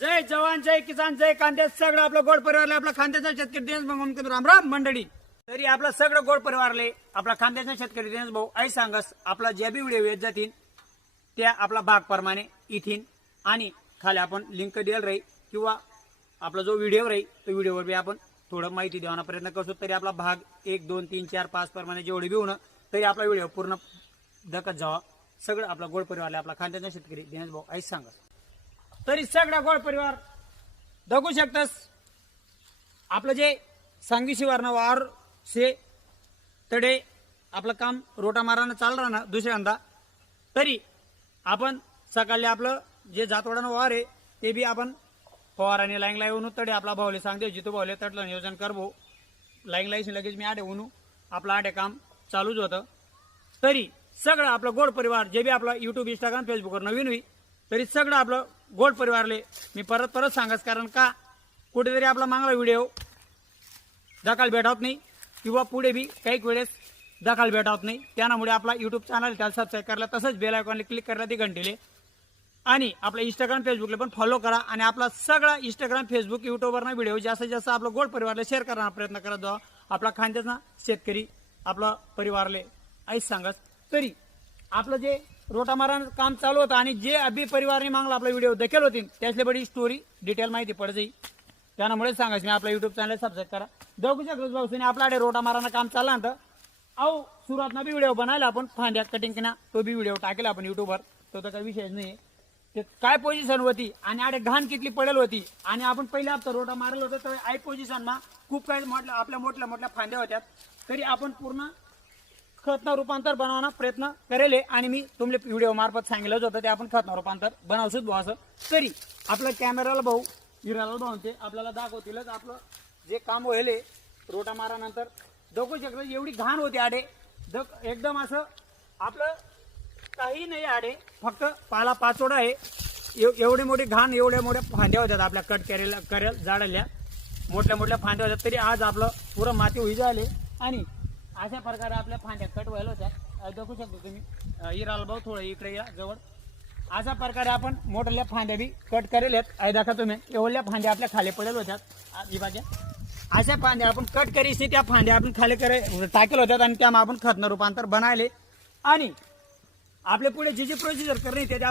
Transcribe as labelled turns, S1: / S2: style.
S1: जय जवान जय किसान जय कांदे. सगळं आपलं गोड परिवारला आपला खांद्याचा शेतकरी दिनेश भाऊ म्हणून रामराम मंडळी. तरी आपलं सगळं गोड परिवारले आपला खांद्याचा शेतकरी दिनेश भाऊ आई सांगस आपला ज्या बी व्हिडिओ येत जातील त्या आपला भाग प्रमाणे इथीन आणि खाली आपण लिंक द्यायला राहील किंवा आपला जो व्हिडिओ राहील तो व्हिडिओवर बी आपण थोडं माहिती देवाना प्रयत्न करतो. तरी आपला भाग एक दोन तीन चार पाच प्रमाणे जेवढे बी होणं तरी आपला व्हिडिओ पूर्ण दकत जावा सगळं आपला गोड परिवारला आपला खांद्याचा शेतकरी दिनेश भाऊ आईच सांगा तरी सगळा गोड परिवार दगू शकतस. आपलं जे सांगी शिवारनं वार से तडे आपलं काम रोटा मारानं चाल राहणार दुसऱ्यांदा तरी आपण सकाळी आपलं जे जातवाडानं वार आहे ते बी आपण फवाराने लाईंगला येऊन तडे आपला भावले सांगते जितो भावले तटलं नियोजन करबो लाईंगलाईशी लगेच मी आडे होऊन आपलं आडे काम चालूच होतं. तरी सगळं आपलं गोड परिवार जे बी आपलं यूट्यूब इंस्टाग्राम फेसबुकवर नवीन होई तरी सगळं आपलं गोड परिवारले. मी परत परत सांगस कारण का कुठेतरी आपला मागला व्हिडिओ दखाल भेटावत नाही. किंवा पुढे बी काही वेळेस दखाल भेटावत नाही. त्यामुळे आपला यूट्यूब चॅनल त्याला सबस्क्राईब करायला तसंच बेल आयकॉनला क्लिक करायला ती घंटेले आणि आपला इंस्टाग्राम फेसबुकला पण फॉलो करा. आणि आपला सगळा इंस्टाग्राम फेसबुक युट्यूबवरना व्हिडिओ जास्तीत जास्त आपलं गोड परिवारला शेअर करण्याचा प्रयत्न करत जावा आपला खांद्याचा शेतकरी आपला परिवारले. आईच सांगत तरी आपलं जे रोटा मारण काम चालू होतं आणि जे अभि परिवारने मागला आपला व्हिडिओ देखील होती. त्यातली बडी स्टोरी डिटेल माहिती पड जाईल त्यामुळे सांगायचं मी आपला युट्यूब चॅनल सबस्क्राईब करा. दोघू शकतो भाऊसीने आपल्याकडे रोटा मारानं काम चाललं ना अहो सुरुवात बी व्हिडिओ बनायला आपण फांद्या कटिंग किना तो बी व्हिडिओ टाकेला आपण युट्यूबवर तो तर काही विषयच नाही ते काय पोझिशन होती आणि आडे घाण कितली पडेल होती आणि आपण पहिल्या हप्ता रोटा मारलं होतं तर आय पोझिशनमा खूप काही मोठल्या आपल्या मोठल्या मोठल्या फांद्या होत्या. तरी आपण पूर्ण खतना रूपांतर बनवण्याचा प्रयत्न करेल आणि मी तुमले व्हिडिओ मार्फत सांगितलंच होतं ते आपण खतना रूपांतर बनवसूच भाऊ असं. तरी आपलं कॅमेराला भाऊ हिराला भाऊ ते आपल्याला दाखवतीलच आपलं जे काम होईल रोटा मारानंतर जगू शकलं एवढी घाण होती आडे. जग एकदम असं आपलं काही नाही आडे फक्त पाला पाचोडा आहे. एव- एवढी मोठी घाण एवढ्या मोठ्या फांद्या होत्यात आपल्या कट करेल करेल जाडल्या मोठ्या मोठ्या फांद्या होत्या तरी आज आपलं पुरं माती होई झाले. आणि अशा प्रकारे आपल्या फांद्या कट व्हायला होत्या. दाखवू शकतो तुम्ही. इराला भाऊ थोडं इकडे या जवळ. अशा प्रकारे आपण मोठल्या फांद्या बी कट करेल आहेत आहे तुम्ही. एवढ्या फांद्या आपल्या खाली पडेल होत्या. विभाग्या अशा फांद्या आपण कट करीशी त्या फांद्या आपण खाली करे टाकेल होत्यात आणि त्या आपण खतनं रूपांतर बनायले. आणि आपल्या पुढे जी जी प्रोसिजर करणे त्याच्या